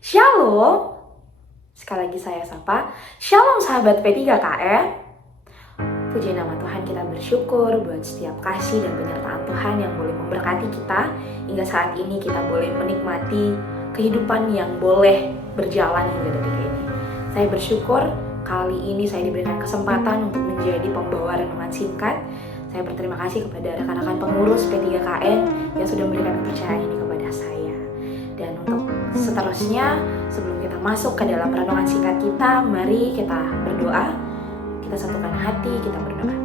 Shalom. Sekali lagi saya sapa. Shalom sahabat P3KM. Puji nama Tuhan, kita bersyukur buat setiap kasih dan penyertaan Tuhan yang boleh memberkati kita. Hingga saat ini kita boleh menikmati kehidupan yang boleh berjalan hingga detik ini. Saya bersyukur kali ini saya diberikan kesempatan untuk menjadi pembawa renungan singkat. Saya berterima kasih kepada rekan-rekan pengurus P3KN yang sudah memberikan kepercayaan ini kepada saya. Dan untuk seterusnya, sebelum kita masuk ke dalam renungan singkat kita, mari kita berdoa. Kita satukan hati, kita berdoa.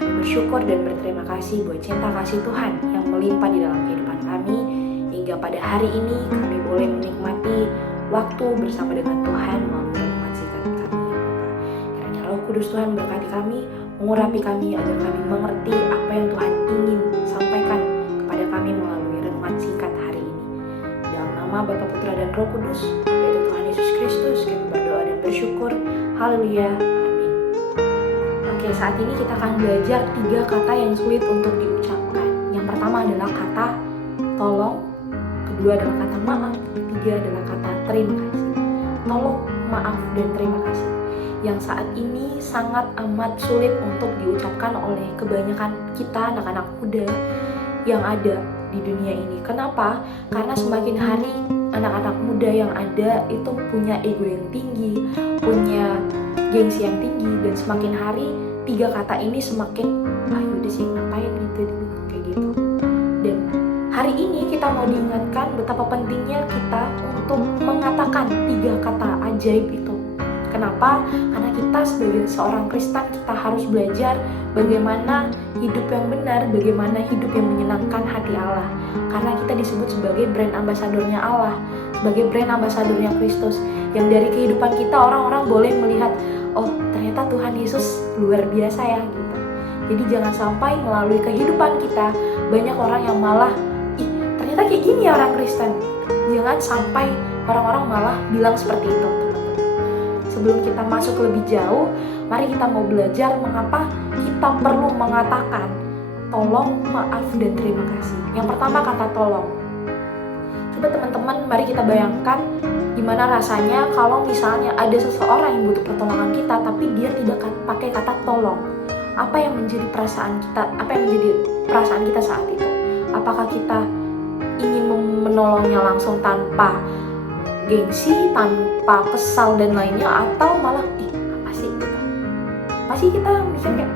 Kami bersyukur dan berterima kasih buat cinta kasih Tuhan yang melimpah di dalam kehidupan kami. Hingga pada hari ini kami boleh menikmati waktu bersama dengan Tuhan melalui renungan singkat kami, ya Bapa. Kiranya Roh Kudus Tuhan berkati kami, mengurapi kami agar kami mengerti apa yang Tuhan ingin sampaikan kepada kami melalui renungan singkat hari ini. Dalam nama Bapa, Putra, dan Roh Kudus, yaitu Tuhan Yesus Kristus, kami berdoa dan bersyukur. Haleluya. Amin. Oke, saat ini kita akan belajar 3 kata yang sulit untuk diucapkan. Yang pertama adalah kata tolong, kedua adalah kata maaf, ketiga adalah kata terima kasih. Tolong, maaf, dan terima kasih yang saat ini sangat amat sulit untuk diucapkan oleh kebanyakan kita anak-anak muda yang ada di dunia ini. Kenapa? Karena semakin hari anak-anak muda yang ada itu punya ego yang tinggi, punya gengsi yang tinggi, dan semakin hari 3 kata ini semakin udah sih ngapain gitu kayak gitu. Dan hari ini kita mau diingatkan betapa pentingnya kita untuk mengatakan 3 kata ajaib itu. Kenapa? Karena kita sebagai seorang Kristen, kita harus belajar bagaimana hidup yang benar, bagaimana hidup yang menyenangkan hati Allah. Karena kita disebut sebagai brand ambasadornya Allah, sebagai brand ambasadornya Kristus, yang dari kehidupan kita orang-orang boleh melihat, oh ternyata Tuhan Yesus luar biasa ya gitu. Jadi jangan sampai melalui kehidupan kita banyak orang yang malah, ternyata kayak gini ya orang Kristen. Jangan sampai orang-orang malah bilang seperti itu. Sebelum kita masuk lebih jauh, mari kita mau belajar mengapa kita perlu mengatakan tolong, maaf, dan terima kasih. Yang pertama kata tolong. Coba teman-teman, mari kita bayangkan gimana rasanya kalau misalnya ada seseorang yang butuh pertolongan kita, tapi dia tidak pakai kata tolong. Apa yang menjadi perasaan kita? Apa yang menjadi perasaan kita saat itu? Apakah kita ingin menolongnya langsung tanpa gengsi, tanpa kesal dan lainnya, atau malah apa sih gitu? Pasti kita mikir kayak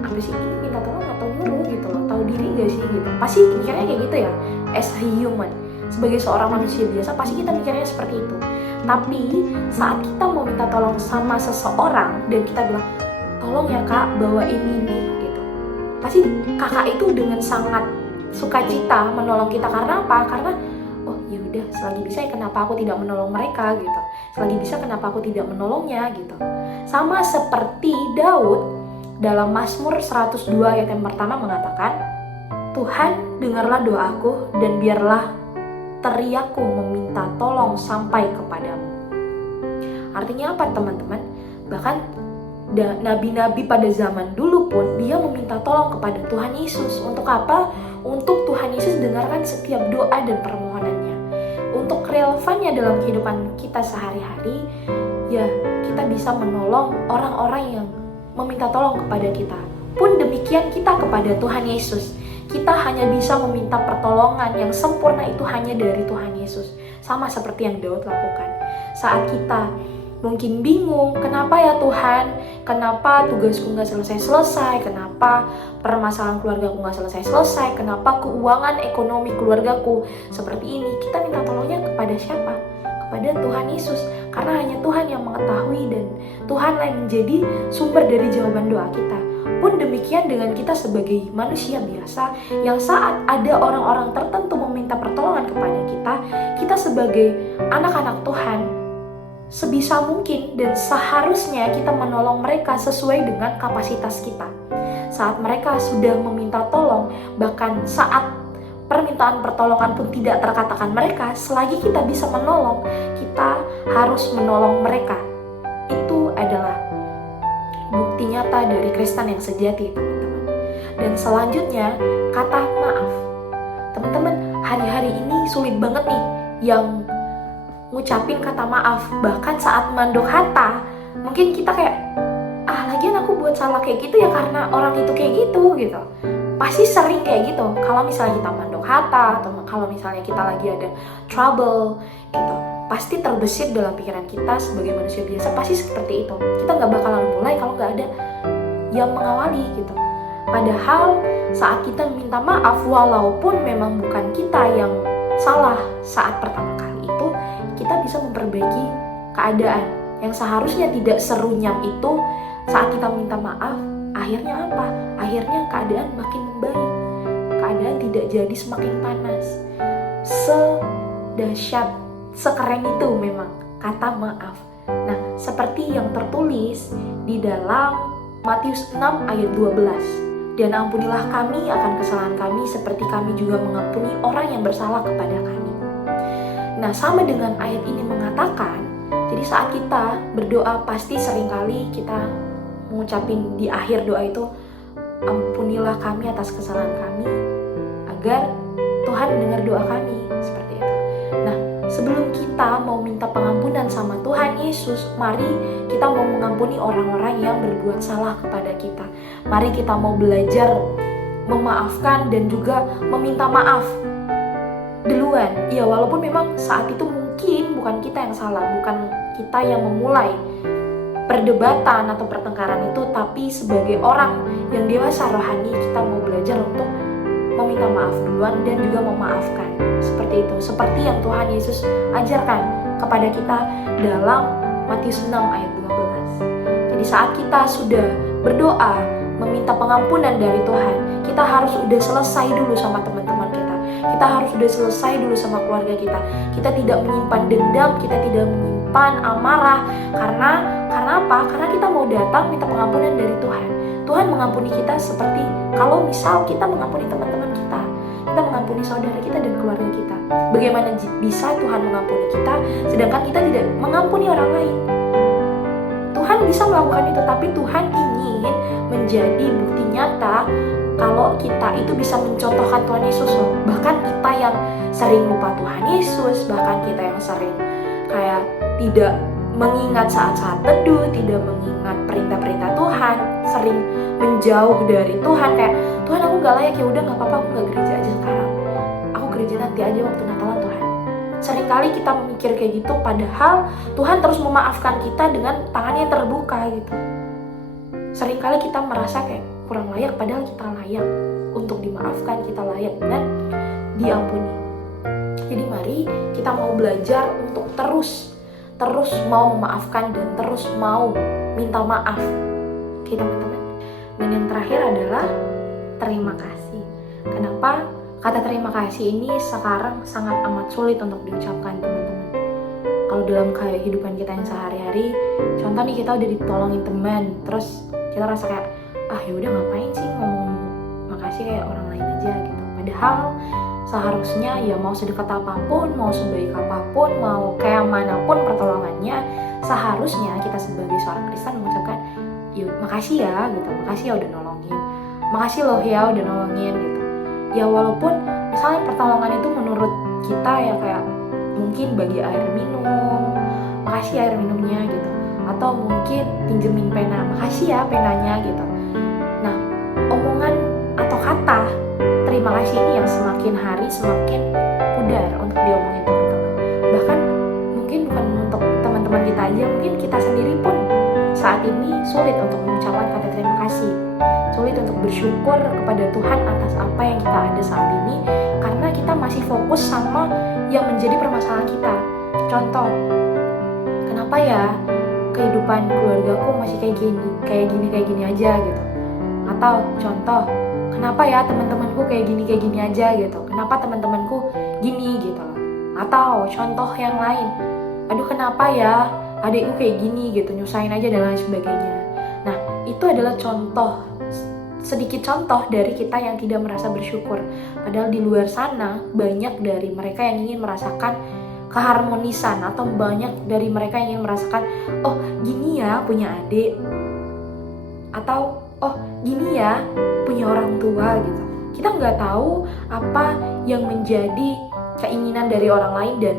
apa sih ini, minta tolong atau nyuruh gitu loh, tahu diri gak sih gitu. Pasti mikirnya kayak gitu ya, as a human, sebagai seorang manusia biasa pasti kita mikirnya seperti itu. Tapi saat kita mau minta tolong sama seseorang dan kita bilang tolong ya kak bawain ini gitu, pasti kakak itu dengan sangat sukacita menolong kita. Karena apa? Karena ya udah, selagi bisa ya kenapa aku tidak menolong mereka gitu. Selagi bisa kenapa aku tidak menolongnya gitu. Sama seperti Daud dalam Mazmur 102 ayat yang pertama mengatakan, Tuhan dengarlah doaku dan biarlah teriakku meminta tolong sampai kepadamu. Artinya apa teman-teman? Bahkan nabi-nabi pada zaman dulu pun dia meminta tolong kepada Tuhan Yesus. Untuk apa? Untuk Tuhan Yesus dengarkan setiap doa dan permohonannya. Untuk relevannya dalam kehidupan kita sehari-hari, ya kita bisa menolong orang-orang yang meminta tolong kepada kita. Pun demikian kita kepada Tuhan Yesus. Kita hanya bisa meminta pertolongan yang sempurna itu hanya dari Tuhan Yesus. Sama seperti yang Daud lakukan. Saat kita mungkin bingung, kenapa ya Tuhan? Kenapa tugasku gak selesai-selesai? Kenapa permasalahan keluargaku gak selesai-selesai? Kenapa keuangan ekonomi keluargaku seperti ini? Kita minta tolongnya kepada siapa? Kepada Tuhan Yesus. Karena hanya Tuhan yang mengetahui dan Tuhan yang menjadi sumber dari jawaban doa kita. Pun demikian dengan kita sebagai manusia biasa yang saat ada orang-orang tertentu meminta pertolongan kepada kita, kita sebagai anak-anak Tuhan sebisa mungkin dan seharusnya kita menolong mereka sesuai dengan kapasitas kita. Saat mereka sudah meminta tolong, bahkan saat permintaan pertolongan pun tidak terkatakan mereka, selagi kita bisa menolong, kita harus menolong mereka. Itu adalah bukti nyata dari Kristen yang sejati, teman-teman. Dan selanjutnya, kata maaf. Teman-teman, hari-hari ini sulit banget nih yang ngucapin kata maaf. Bahkan saat mandok hata, mungkin kita kayak, lagian aku buat salah kayak gitu ya karena orang itu kayak gitu. Pasti sering kayak gitu. Kalau misalnya kita mandok hata, atau kalau misalnya kita lagi ada trouble gitu, pasti terbesit dalam pikiran kita sebagai manusia biasa, pasti seperti itu. Kita gak bakalan mulai kalau gak ada yang mengawali gitu. Padahal saat kita minta maaf, walaupun memang bukan kita yang salah saat pertama kali itu, kita bisa memperbaiki keadaan yang seharusnya tidak serunyam itu. Saat kita minta maaf, akhirnya apa? Akhirnya keadaan makin membaik, keadaan tidak jadi semakin panas. Sedahsyat, sekeren itu memang kata maaf. Nah, seperti yang tertulis di dalam Matius 6 ayat 12. Dan ampunilah kami akan kesalahan kami seperti kami juga mengampuni orang yang bersalah kepada kami. Nah, sama dengan ayat ini mengatakan, jadi saat kita berdoa pasti seringkali kita mengucapin di akhir doa itu, ampunilah kami atas kesalahan kami agar Tuhan mendengar doa kami, seperti itu. Nah, sebelum kita mau minta pengampunan sama Tuhan Yesus, mari kita mau mengampuni orang-orang yang berbuat salah kepada kita. Mari kita mau belajar memaafkan dan juga meminta maaf duluan. Ya, walaupun memang saat itu mungkin bukan kita yang salah, bukan kita yang memulai perdebatan atau pertengkaran itu, tapi sebagai orang yang dewasa rohani, kita mau belajar untuk meminta maaf duluan dan juga memaafkan. Seperti itu, seperti yang Tuhan Yesus ajarkan kepada kita dalam Matius 6 ayat 12. Jadi saat kita sudah berdoa meminta pengampunan dari Tuhan, kita harus udah selesai dulu sama teman-teman kita. Kita harus udah selesai dulu sama keluarga kita. Kita tidak menyimpan dendam, kita tidak menyimpan amarah. Karena apa? Karena kita mau datang minta pengampunan dari Tuhan. Tuhan mengampuni kita seperti kalau misal kita mengampuni teman-teman kita, kita mengampuni saudara kita dan keluarga kita. Bagaimana bisa Tuhan mengampuni kita sedangkan kita tidak mengampuni orang lain? Tuhan bisa melakukan itu, tapi Tuhan ingin menjadi bukti nyata kalau kita itu bisa mencontohkan Tuhan Yesus loh. Bahkan kita yang sering lupa Tuhan Yesus, bahkan kita yang sering kayak tidak mengingat saat-saat teduh, tidak mengingat perintah-perintah Tuhan, sering menjauh dari Tuhan, kayak Tuhan aku gak layak, ya udah gak apa-apa, aku gak gereja aja sekarang, aku gereja nanti aja waktu Natalan Tuhan. Seringkali kita memikir kayak gitu, padahal Tuhan terus memaafkan kita dengan tangannya terbuka gitu. Seringkali kita merasa kayak kurang layak, padahal kita layak untuk dimaafkan, kita layak dan diampuni. Jadi mari kita mau belajar untuk terus mau memaafkan dan terus mau minta maaf. Oke teman-teman. Dan yang terakhir adalah terima kasih. Kenapa kata terima kasih ini sekarang sangat amat sulit untuk diucapkan teman-teman? Kalau dalam kehidupan kita yang sehari-hari, contoh nih kita udah ditolongin teman, terus kita rasa kayak ya udah ngapain sih ngomong makasih kayak orang lain aja gitu. Padahal seharusnya ya mau sedekat apapun, mau sebaik apapun, mau kayak manapun pertolongannya, seharusnya kita sebagai seorang Kristen mengucapkan ya makasih ya gitu, makasih ya udah nolongin, makasih loh ya udah nolongin gitu. Ya walaupun misalnya pertolongan itu menurut kita ya kayak mungkin bagi air minum, makasih air minumnya gitu, atau mungkin pinjemin pena, makasih ya penanya gitu. Nah, omongan atau kata terima kasih ini yang semakin hari semakin pudar untuk diomongin teman-teman. Bahkan mungkin bukan untuk teman-teman kita aja, mungkin kita sendiri pun saat ini sulit untuk mengucapkan kata terima kasih, sulit untuk bersyukur kepada Tuhan atas apa yang kita ada saat ini, karena kita masih fokus sama yang menjadi permasalahan kita. Contoh, kenapa ya kehidupan keluargaku masih kayak gini aja gitu. Atau contoh, kenapa ya teman-temanku kayak gini aja gitu, kenapa teman-temanku gini gitu. Atau contoh yang lain, aduh kenapa ya adikku kayak gini gitu, nyusahin aja dan lain sebagainya. Nah, itu adalah sedikit contoh dari kita yang tidak merasa bersyukur. Padahal di luar sana banyak dari mereka yang ingin merasakan keharmonisan, atau banyak dari mereka yang ingin merasakan oh gini ya punya adik, atau oh gini ya punya orang tua gitu. Kita nggak tahu apa yang menjadi keinginan dari orang lain, dan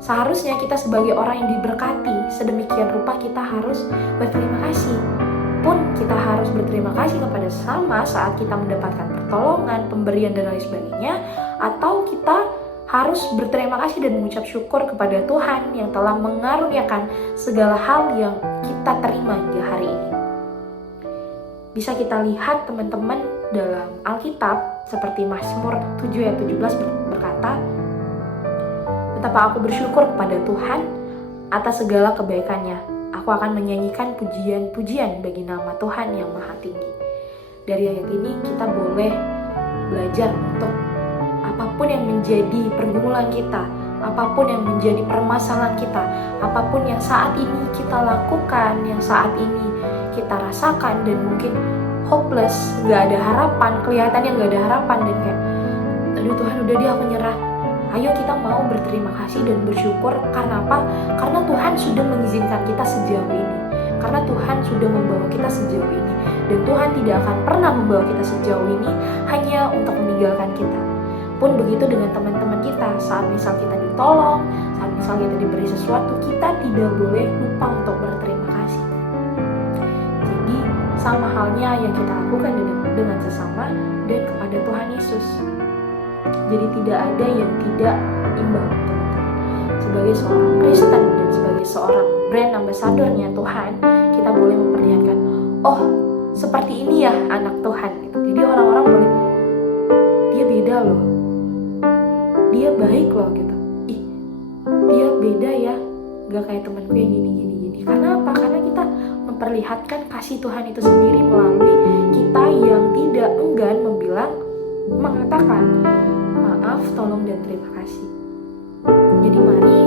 Seharusnya kita sebagai orang yang diberkati, sedemikian rupa kita harus berterima kasih. Pun kita harus berterima kasih kepada sesama saat kita mendapatkan pertolongan, pemberian dan lain sebagainya, atau kita harus berterima kasih dan mengucap syukur kepada Tuhan yang telah mengaruniakan segala hal yang kita terima di hari ini. Bisa kita lihat teman-teman dalam Alkitab seperti Mazmur 7 ayat 17 berkata, "Betapa aku bersyukur kepada Tuhan atas segala kebaikannya. Aku akan menyanyikan pujian-pujian bagi nama Tuhan yang maha tinggi." Dari ayat ini kita boleh belajar untuk apapun yang menjadi pergumulan kita, apapun yang menjadi permasalahan kita, apapun yang saat ini kita lakukan, yang saat ini kita rasakan dan mungkin hopeless, gak ada harapan, kelihatannya gak ada harapan dan kayak, aduh Tuhan udah dia aku nyerah. Ayo kita mau berterima kasih dan bersyukur. Karena apa? Karena Tuhan sudah mengizinkan kita sejauh ini. Karena Tuhan sudah membawa kita sejauh ini. Dan Tuhan tidak akan pernah membawa kita sejauh ini hanya untuk meninggalkan kita. Pun begitu dengan teman-teman kita. Saat misal kita ditolong, saat misal kita diberi sesuatu, kita tidak boleh lupa untuk berterima kasih. Jadi sama halnya yang kita lakukan dengan sesama dan kepada Tuhan Yesus. Jadi tidak ada yang tidak imbang, teman-teman. Sebagai seorang Kristen dan sebagai seorang brand ambassador-nya Tuhan, kita boleh memperlihatkan, oh seperti ini ya anak Tuhan gitu. Jadi orang-orang boleh, dia beda loh, dia baik loh gitu. Ih, dia beda ya, gak kayak temanku yang gini. Karena apa? Karena kita memperlihatkan kasih Tuhan itu sendiri melalui kita yang tidak enggan mengatakan maaf, tolong, dan terima kasih. Jadi mari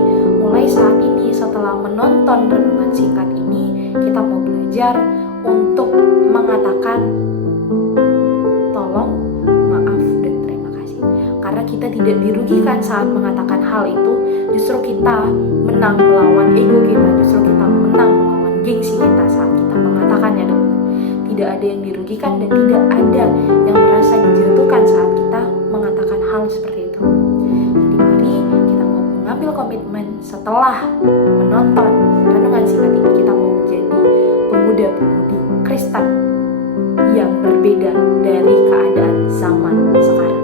mulai saat ini setelah menonton renungan singkat ini, kita mau belajar untuk mengatakan tolong, maaf, dan terima kasih. Karena kita tidak dirugikan saat mengatakan hal itu, justru kita menang melawan ego kita, justru kita menang melawan gengsi kita saat kita mengatakannya. Tidak ada yang dirugikan dan tidak ada yang merasa dijatuhkan saat kita mengatakan hal seperti itu. Jadi mari kita mau mengambil komitmen setelah menonton renungan singkat ini, kita mau menjadi pemuda-pemudi Kristen yang berbeda dari keadaan zaman sekarang.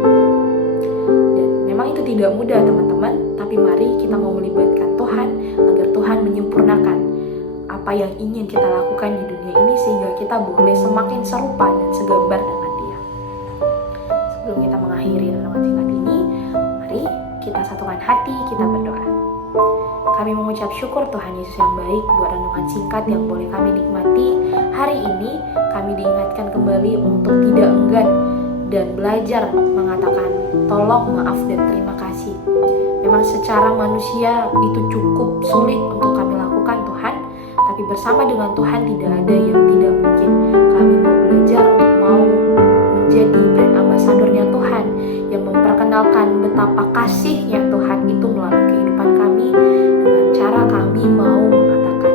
Dan memang itu tidak mudah teman-teman, tapi mari kita mau melibatkan Tuhan agar Tuhan menyempurnakan apa yang ingin kita lakukan di dunia ini sehingga kita boleh semakin serupa dan segambar dengan Dia. Sebelum kita mengakhiri renungan singkat ini, mari kita satukan hati, kita berdoa. Kami mengucap syukur Tuhan Yesus yang baik buat renungan singkat yang boleh kami nikmati. Hari ini kami diingatkan kembali untuk tidak enggan dan belajar mengatakan tolong, maaf, dan terima kasih. Memang secara manusia itu cukup sulit untuk kami lakukan Tuhan, tapi bersama dengan Tuhan tidak ada yang tidak mungkin. Kami mau belajar untuk mau menjadi brand ambassador-nya Tuhan yang memperkenalkan betapa kasih-Nya Tuhan itu melalui kehidupan kami dengan cara kami mau mengatakan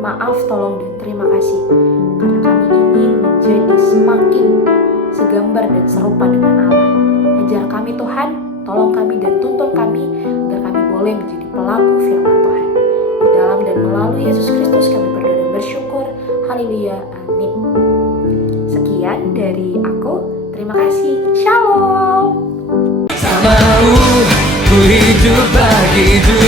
maaf, tolong, dan terima kasih. Karena kami ingin menjadi semakin segambar dan serupa dengan Allah. Ajar kami Tuhan, tolong kami dan tuntun kami agar kami boleh menjadi pelaku firman Tuhan. Di dalam dan melalui Yesus Kristus kami berdoa dan bersyukur. Haleluya, amin. Sekian dari aku. Terima kasih. Shalom. Tak mau ku hidup bagi dunia.